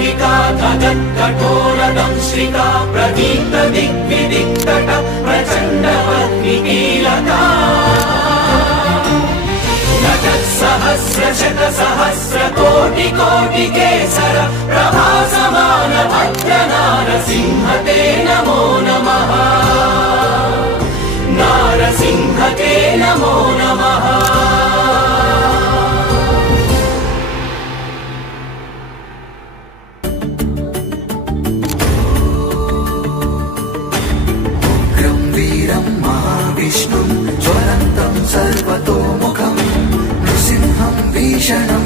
सात्विका धगत्कठोरदंश्रिका प्रदीप्त दिग्विदिक्तट प्रचण्ड पत्निकीलका सहस्र शत सहस्र कोटि कोटि केसर प्रभासमान भद्र नारसिंह ते नमो नमः नारसिंह ते नमो नमः उग्रं वीरं महाविष्णुं ज्वलन्तं सर्वतोमुखं नृसिंहं भीषणं